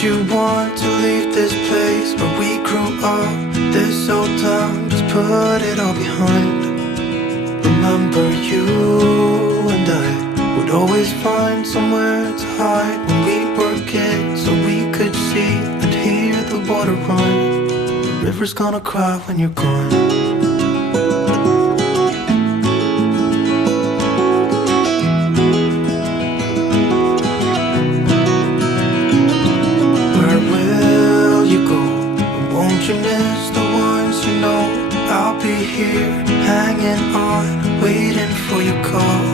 Would you want to leave this place where we grew up? This old town, just put it all behind. Remember you and I would always find somewhere to hide when we were kids, so we could see and hear the water run. The river's gonna cry when you're gone. Won't you miss the ones you know? I'll be here, hanging on, waiting for your call.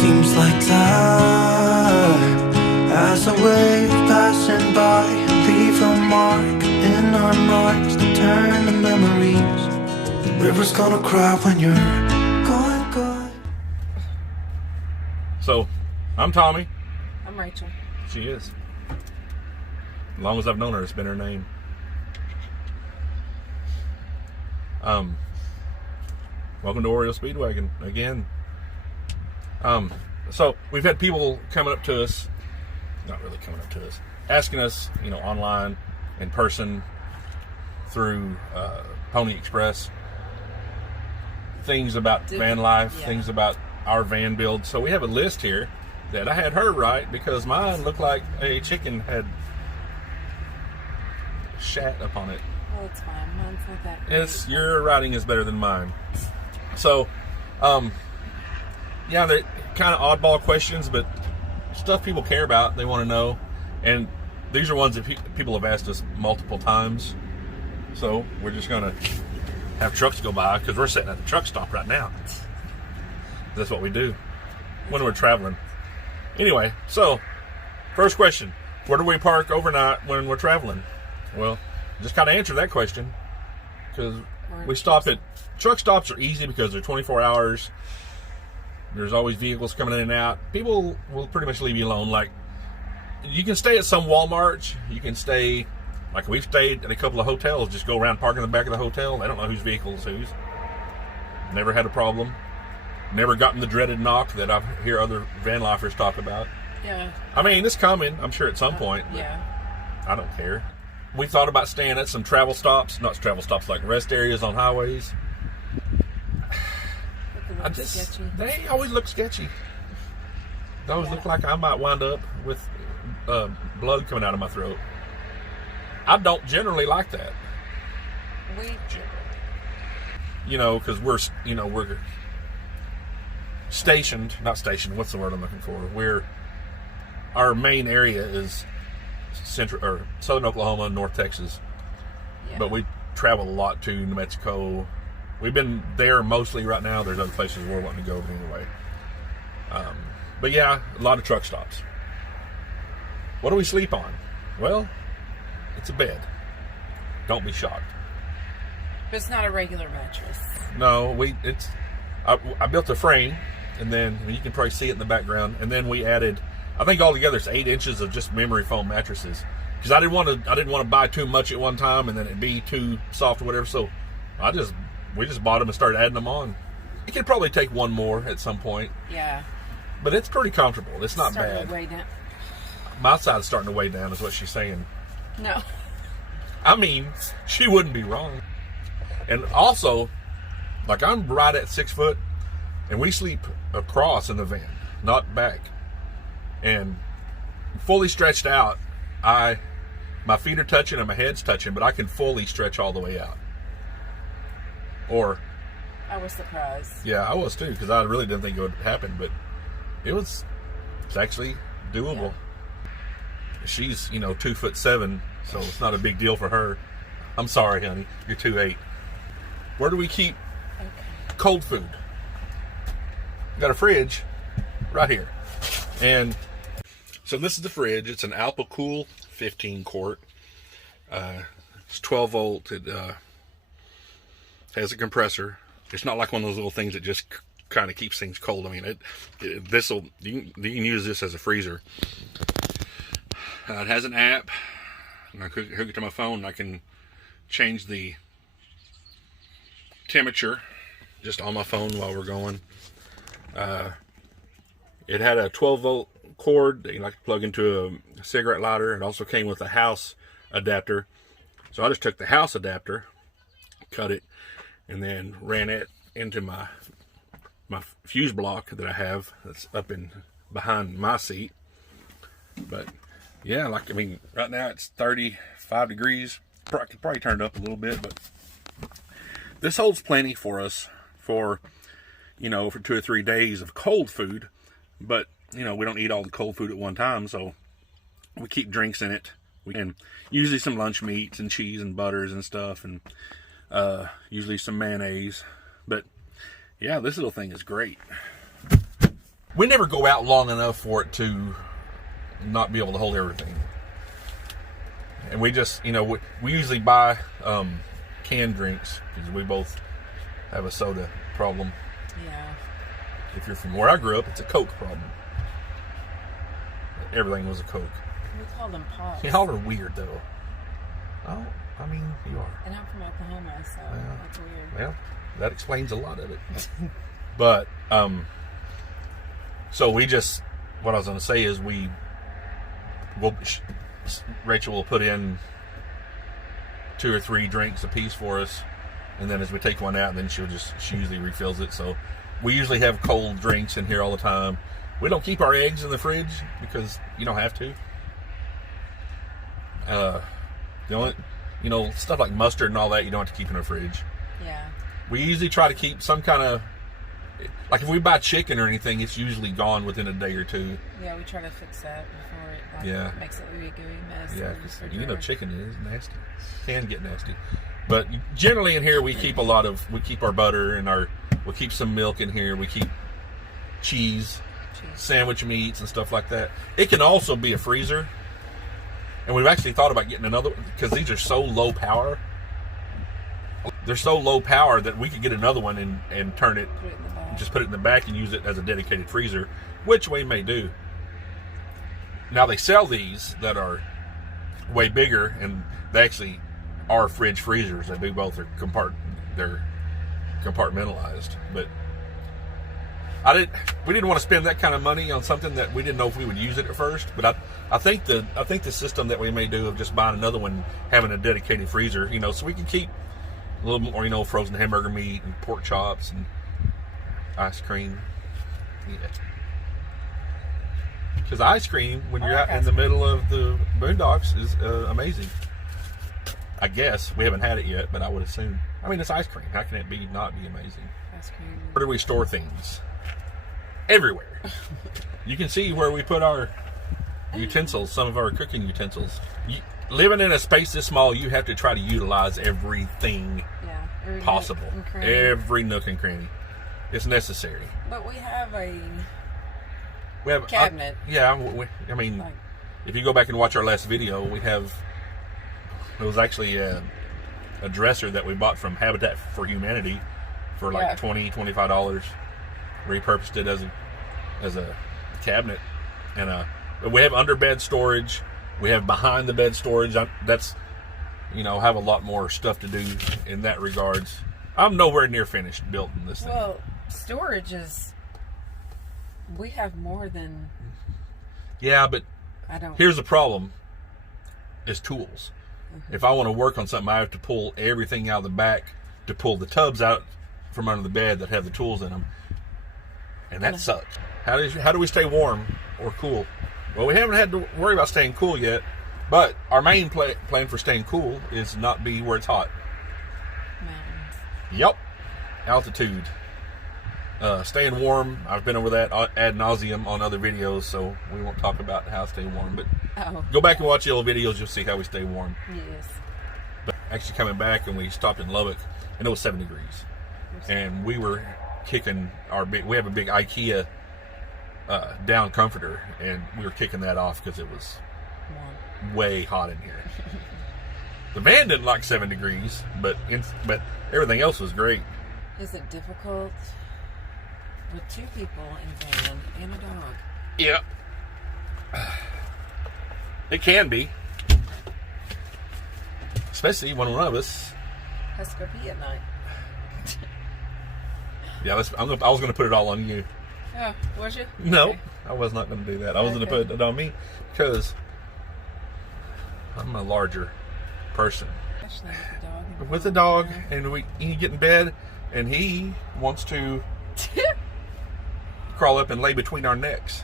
Seems like time as a wave passing by, leave a mark in our minds to turn to memories. The river's gonna cry when you're gone, gone. So, I'm Tommy. I'm Rachel. She is. As long as I've known her, it's been her name. Welcome to OreoSpeedwagon again. So we've had people coming up to us, not really coming up to us, asking us, online, in person, through Pony Express, things about van life, things about our van build. So we have a list here that I had her write because mine looked like a chicken had shat upon it. Oh, it's fine. Mine's not that great. Your writing is better than mine. So, yeah, they're kind of oddball questions, but stuff people care about, they want to know. And these are ones that people have asked us multiple times. So, we're just going to have trucks go by because we're sitting at the truck stop right now. That's what we do when we're traveling. Anyway, so, first question. Where do we park overnight when we're traveling? Well, just kind of answer that question because we stop at truck stops are easy because they're 24 hours. There's always vehicles coming in and out. People will pretty much leave you alone. Like, you can stay at some Walmarts. You can stay, like we've stayed at a couple of hotels. Just go around, park in the back of the hotel. They don't know whose vehicle is whose. Never had a problem. Never gotten the dreaded knock that I hear other van lifers talk about. Yeah. I mean, it's coming, I'm sure, at some point. Yeah. I don't care. We thought about staying at some travel stops, not travel stops, like rest areas on highways. Sketchy. They always look sketchy. They always look like I might wind up with blood coming out of my throat. I don't generally like that. Because we're stationed, not stationed. What's the word I'm looking for? Our main area is central or southern Oklahoma, North Texas, but we travel a lot to New Mexico. We've been there mostly right now. There's other places we're wanting to go anyway. But yeah, a lot of truck stops. What do we sleep on? Well, it's a bed. Don't be shocked. But it's not a regular mattress. No, I built a frame, and then you can probably see it in the background. And then we added, I think altogether it's 8 inches of just memory foam mattresses. Because I didn't want to buy too much at one time, and then it'd be too soft or whatever. So we just bought them and started adding them on. You could probably take one more at some point. Yeah. But it's pretty comfortable. It's not bad. To weigh down. My side's starting to weigh down, is what she's saying. No. I mean, she wouldn't be wrong. And also, like, I'm right at 6 foot, and we sleep across in the van, not back. And fully stretched out, my feet are touching and my head's touching, but I can fully stretch all the way out. Or I was surprised. Yeah, I was too, because I really didn't think it would happen, but it's actually doable. Yeah. She's 2'7", so it's not a big deal for her. I'm sorry, honey, you're 2'8". Where do we keep cold food? We've got a fridge right here, and so this is the fridge. It's an Alpacool 15 quart. It's 12 volt. It has a compressor. It's not like one of those little things that just kind of keeps things cold. I mean, you can use this as a freezer. It has an app. I hook it to my phone. I can change the temperature just on my phone while we're going. It had a 12 volt cord that you like to plug into a cigarette lighter. It also came with a house adapter. So I just took the house adapter, cut it, and then ran it into my fuse block that I have that's up in behind my seat. But yeah, like, I mean, right now it's 35 degrees. Could probably turn it up a little bit, but this holds plenty for us for, you know, for 2 or 3 days of cold food. But, you know, we don't eat all the cold food at one time, so we keep drinks in it. And usually some lunch meats and cheese and butters and stuff, and usually some mayonnaise. But yeah, this little thing is great. We never go out long enough for it to not be able to hold everything. And we just, you know, we usually buy canned drinks because we both have a soda problem. Yeah. If you're from where I grew up, it's a Coke problem. Everything was a Coke. We call them pops. Y'all are weird, though. Oh, I mean, you are. And I'm from Oklahoma, so that's weird. Well, that explains a lot of it. But, so we just, what I was going to say is Rachel will put in 2 or 3 drinks a piece for us, and then as we take one out, and then she usually refills it. So we usually have cold drinks in here all the time. We don't keep our eggs in the fridge because you don't have to. The only, you know, stuff like mustard and all that you don't have to keep in the fridge. Yeah. We usually try to keep some kind of, like if we buy chicken or anything, it's usually gone within a day or 2. Yeah, we try to fix that before it makes a really gooey mess. Yeah, because you know chicken is nasty. Can get nasty. But generally in here we keep our butter and we keep some milk in here. We keep cheese, sandwich meats and stuff like that. It can also be a freezer. And we've actually thought about getting another one because these are so low power. They're so low power that we could get another one and turn it, just put it in the back and use it as a dedicated freezer, which we may do. Now they sell these that are way bigger, and they actually are fridge freezers. They do both. They're compartmentalized. But we didn't want to spend that kind of money on something that we didn't know if we would use it at first. But I think the system that we may do of just buying another one, having a dedicated freezer, you know, so we can keep a little more, you know, frozen hamburger meat and pork chops and ice cream. Yeah. Because ice cream, when you're out in the middle of the boondocks, is amazing. I guess we haven't had it yet, but I would assume. I mean, it's ice cream. How can it not be amazing? Ice cream. Where do we store things? Everywhere. You can see where we put our utensils, some of our cooking utensils. Living in a space this small, you have to try to utilize everything possible. Every nook and cranny. It's necessary. But we have a cabinet. I mean, if you go back and watch our last video, it was actually a dresser that we bought from Habitat for Humanity for like $20, $25. Repurposed it as a cabinet, and we have under bed storage. We have behind the bed storage. That's, you know, have a lot more stuff to do in that regards. I'm nowhere near finished building this thing. Well, storage is. We have more than. Yeah, but here's the problem: is tools. Mm-hmm. If I want to work on something, I have to pull everything out of the back to pull the tubs out from under the bed that have the tools in them, and that sucks. How do we stay warm or cool? Well, we haven't had to worry about staying cool yet, but our main plan for staying cool is not be where it's hot. Mountains. Yep. Altitude. Staying warm, I've been over that ad nauseum on other videos, so we won't talk about how to stay warm, but go back and watch the old videos, you'll see how we stay warm. Yes. But actually coming back, and we stopped in Lubbock, and it was 7 degrees. And we were kicking we have a big IKEA down comforter, and we were kicking that off because it was way hot in here. The van didn't like 7 degrees, but everything else was great. Is it difficult with 2 people in a van and a dog? Yeah. It can be. Especially when one of us has to go pee at night. Yeah, I was going to put it all on you. Oh, was you? No, Okay. I was not going to do that. I was going to put it on me because I'm a larger person. Especially with the dog. With the dog, and you get in bed, and he wants to crawl up and lay between our necks.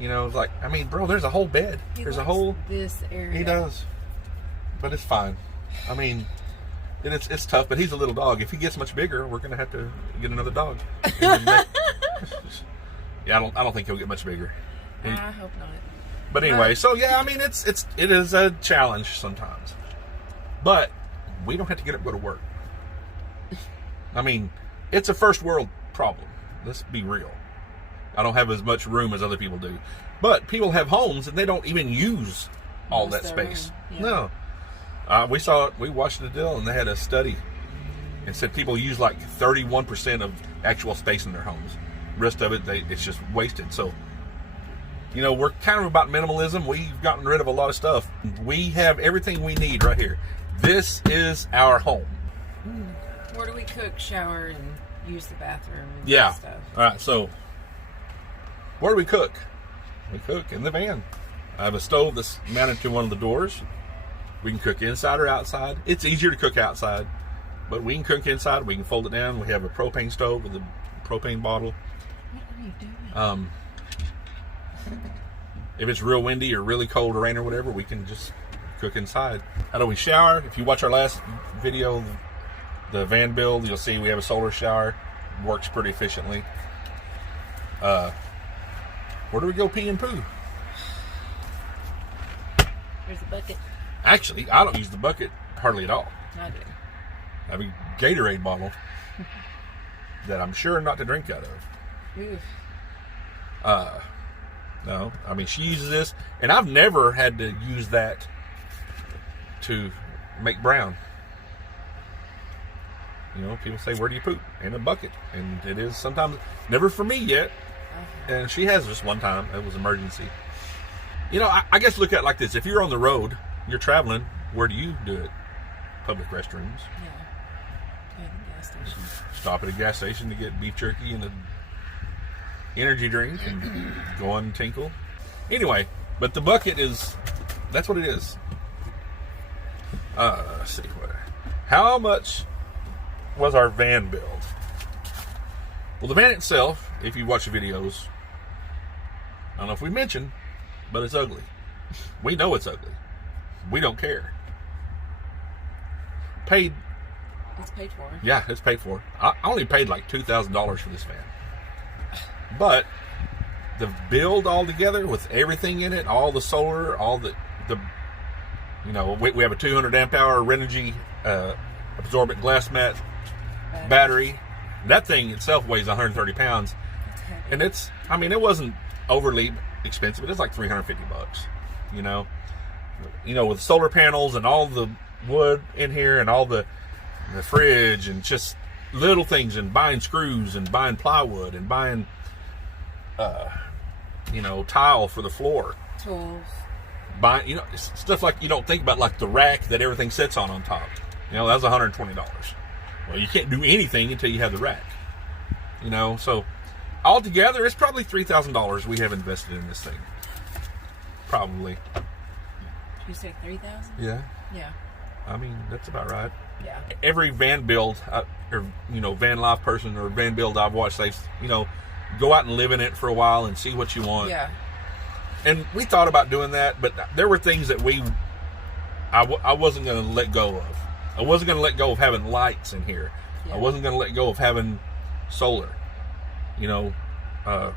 You know, it's like, I mean, bro, there's a whole bed. There's a whole... This area. He does. But it's fine. I mean, it's tough, but he's a little dog. If he gets much bigger, we're going to have to get another dog. Yeah, I don't think he'll get much bigger. I hope not. But anyway, so yeah, I mean, it is a challenge sometimes. But we don't have to get up and go to work. I mean, it's a first world problem. Let's be real. I don't have as much room as other people do. But people have homes and they don't even use all that space. Yeah. No. We watched the deal and they had a study and said people use like 31% of actual space in their homes. The rest of it, it's just wasted. So, you know, we're kind of about minimalism. We've gotten rid of a lot of stuff. We have everything we need right here. This is our home. Where do we cook, shower, and use the bathroom and Yeah. stuff? All right, so where do we cook? We cook in the van. I have a stove that's mounted to one of the doors. We can cook inside or outside. It's easier to cook outside, but we can cook inside. We can fold it down. We have a propane stove with a propane bottle. What are you doing? If it's real windy or really cold or rain or whatever, we can just cook inside. How do we shower? If you watch our last video, the van build, you'll see we have a solar shower. Works pretty efficiently. Where do we go pee and poo? There's a bucket. Actually, I don't use the bucket hardly at all. I do. I have a Gatorade bottle that I'm sure not to drink out of. Oof. No, I mean, she uses this, and I've never had to use that to make brown. You know, people say, where do you poop? In a bucket. And it is sometimes, never for me yet. And she has just one time. It was emergency. You know, I guess look at it like this. If you're on the road, you're traveling, where do you do it? Public restrooms. Yeah. Go to the gas station. Stop at a gas station to get beef jerky and an energy drink and go on and tinkle. Anyway, but the bucket is, that's what it is. Let's see. How much was our van build? Well, the van itself, if you watch the videos, I don't know if we mentioned, but it's ugly. We know it's ugly. We don't care. Paid. It's paid for. Yeah, it's paid for. I only paid like $2,000 for this van. But the build all together with everything in it, all the solar, all the you know, we have a 200 amp hour Renogy absorbent glass mat battery. That thing itself weighs 130 pounds. And it's, I mean, it wasn't overly expensive. It was like $350, you know. You know, with solar panels and all the wood in here and all the fridge and just little things and buying screws and buying plywood and buying, you know, tile for the floor. Tools. Buying, you know, stuff like you don't think about, like the rack that everything sits on top. You know, that was $120. Well, you can't do anything until you have the rack. You know, so altogether, it's probably $3,000 we have invested in this thing. Probably. You say 3,000? Yeah. Yeah. I mean, that's about right. Yeah. Every van build, or, you know, van life person or van build I've watched, they, you know, go out and live in it for a while and see what you want. Yeah. And we thought about doing that, but there were things that I wasn't going to let go of. I wasn't going to let go of having lights in here. Yeah. I wasn't going to let go of having solar. You know, well,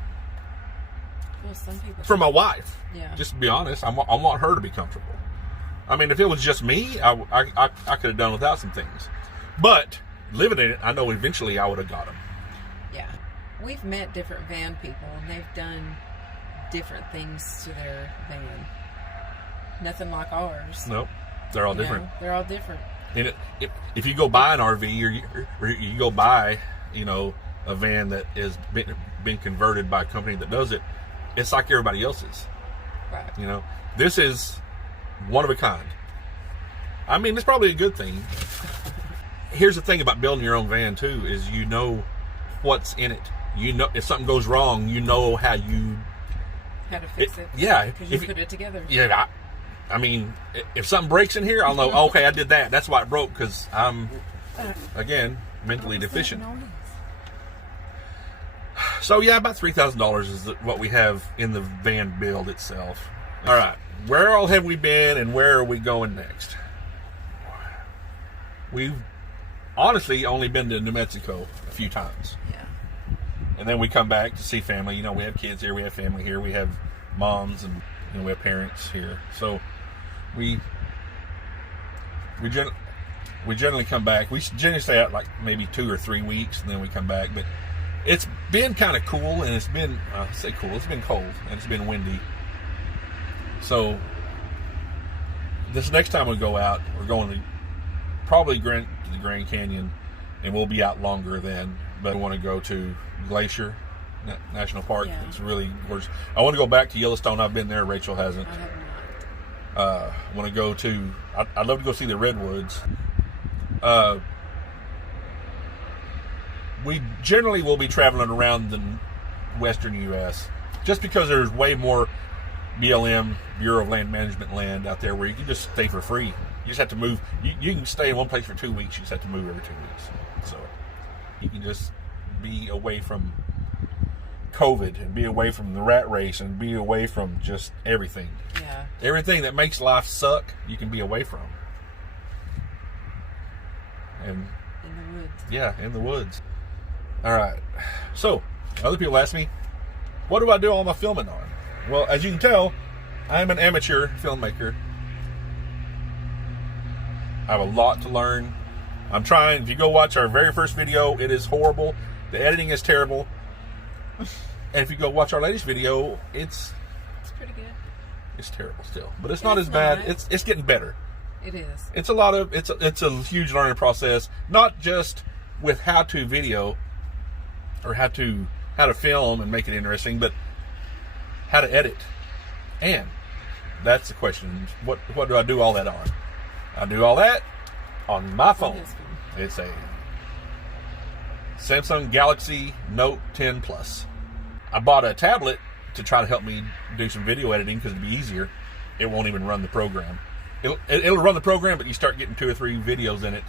some people for my wife. Yeah. Just to be honest, I want her to be comfortable. I mean, if it was just me, I could have done without some things. But living in it, I know eventually I would have got them. Yeah. We've met different van people, and they've done different things to their van. Nothing like ours. Nope. They're all different. They're all different. And if you go buy an RV or you go buy, you know, a van that has been converted by a company that does it, it's like everybody else's. Right. You know, this is one of a kind. I mean, it's probably a good thing. Here's the thing about building your own van too, is you know what's in it. you know, if something goes wrong, you know how to fix it. Yeah. Because you put it together. Yeah. I mean, if something breaks in here, I'll know, okay, I did that. That's why it broke, because I'm, again, mentally deficient. So, yeah, about $3,000 is what we have in the van build itself. All right. Where all have we been, and where are we going next? We've honestly only been to New Mexico a few times. Yeah. And then we come back to see family. You know, we have kids here, we have family here, we have moms, and we have parents here. So we generally come back. We generally stay out like maybe 2 or 3 weeks, and then we come back. But it's been kind of cool, and it's been, I say cool, it's been cold, and it's been windy. So this next time we go out, we're going to probably to the Grand Canyon, and we'll be out longer then. But I want to go to Glacier National Park. Yeah. It's really gorgeous. I want to go back to Yellowstone. I've been there. Rachel hasn't. I have I want to go to. I'd love to go see the redwoods. We generally will be traveling around the western U.S. just because there's way more BLM, Bureau of Land Management land out there where you can just stay for free. You just have to move. You can stay in one place for 2 weeks. You just have to move every 2 weeks. So you can just be away from COVID and be away from the rat race and be away from just everything. Yeah. Everything that makes life suck, you can be away from. And in the woods. Yeah, in the woods. All right. So, other people ask me, what do I do all my filming on? Well, as you can tell, I'm an amateur filmmaker. I have a lot to learn. I'm trying. If you go watch our very first video, it is horrible. The editing is terrible. And if you go watch our latest video, it's pretty good. It's terrible still, but it's not as bad. It's getting better. It is. It's a huge learning process, not just with how to video or how to film and make it interesting, but how to edit. And that's the question. What do I do all that on? I do all that on my phone. It's a Samsung Galaxy Note 10 Plus. I bought a tablet to try to help me do some video editing because it'd be easier. It won't even run the program. It'll run the program, but you start getting 2 or 3 videos in it.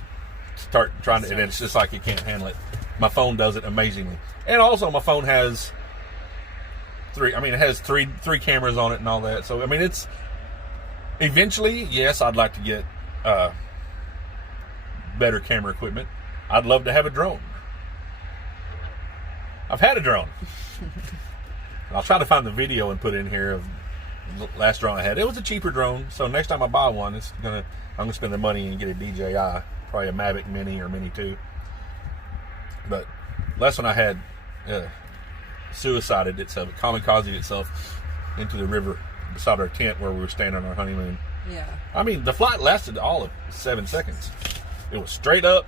Start trying to, and it's just like it can't handle it. My phone does it amazingly, and also my phone has three cameras on it and all that. So I mean, it's eventually, yes, I'd like to get better camera equipment. I'd love to have a drone. I've had a drone. I'll try to find the video and put it in here of the last drone I had. It was a cheaper drone, so next time I buy one, I'm gonna spend the money and get a DJI, probably a Mavic Mini or Mini 2. But last one I had suicided itself, it kamikazed itself into the river beside our tent where we were staying on our honeymoon. Yeah. I mean, the flight lasted all of 7 seconds. It was straight up,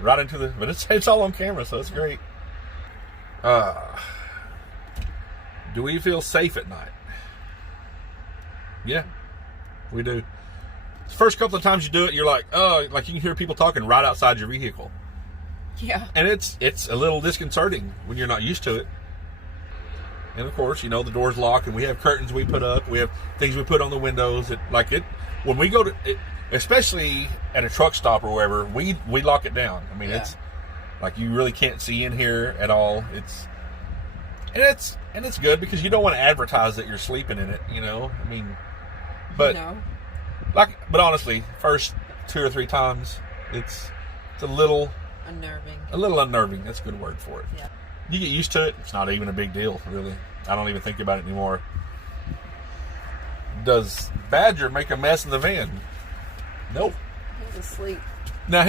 right into the. But it's all on camera, so it's great. Do we feel safe at night? Yeah, we do. The first couple of times you do it, you're like, oh, like you can hear people talking right outside your vehicle. Yeah. And it's a little disconcerting when you're not used to it. And of course, the door's locked, and we have curtains we put up. We have things we put on the windows. When we go to it, especially at a truck stop or wherever, we lock it down. I mean, It's like you really can't see in here at all. It's good because you don't want to advertise that you're sleeping in it. I mean, but but honestly, first 2 or 3 times, it's a little unnerving. A little unnerving. That's a good word for it. Yeah. You get used to it. It's not even a big deal, really. I don't even think about it anymore. Does Badger make a mess in the van? Nope. He's asleep. Now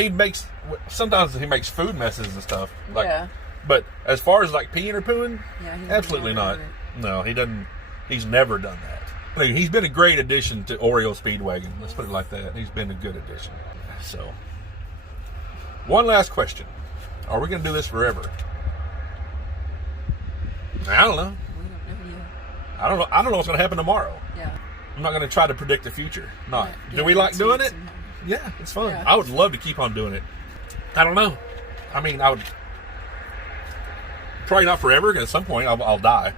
sometimes he makes food messes and stuff. Yeah. But as far as like peeing or pooing, absolutely never not. No, he doesn't. He's never done that. He's been a great addition to OreoSpeedwagon. Let's put it like that. He's been a good addition. So, one last question: are we going to do this forever? I don't know. We don't know yet. I don't know what's going to happen tomorrow. Yeah. I'm not going to try to predict the future. Not. Yeah, Do we like doing it? somehow. Yeah, it's fun. Yeah. I would love to keep on doing it. I don't know. I mean, Probably not forever, because at some point I'll die.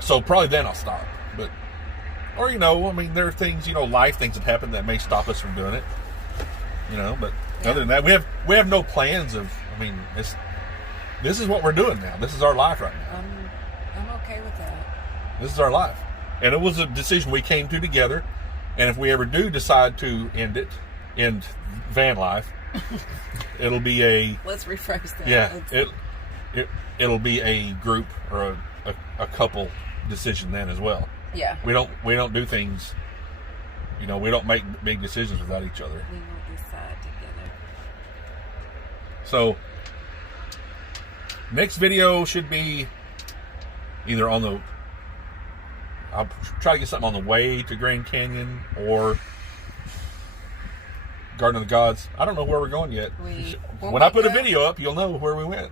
So probably then I'll stop. But, or, you know, I mean, there are things, you know, life things that happen that may stop us from doing it. You know, but other than that, we have no plans of, I mean, this is what we're doing now. This is our life right now. I'm okay with that. This is our life. And it was a decision we came to together. And if we ever do decide to end van life, it'll be a... Let's rephrase that. Yeah, it'll be a group or a couple decision then as well. Yeah. We don't do things, you know, we don't make big decisions without each other. We will decide together. So, next video should be either on the... I'll try to get something on the way to Grand Canyon or Garden of the Gods. I don't know where we're going yet. When I put a video up, you'll know where we went.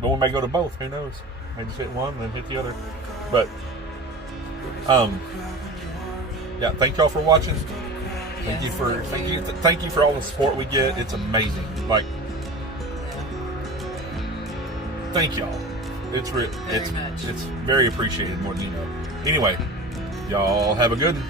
But we may go to both. Who knows? May just hit one, then hit the other. But, yeah. Thank y'all for watching. Thank you for all the support we get. It's amazing. Like, thank y'all. It's very appreciated more than you know. Anyway, y'all have a good one.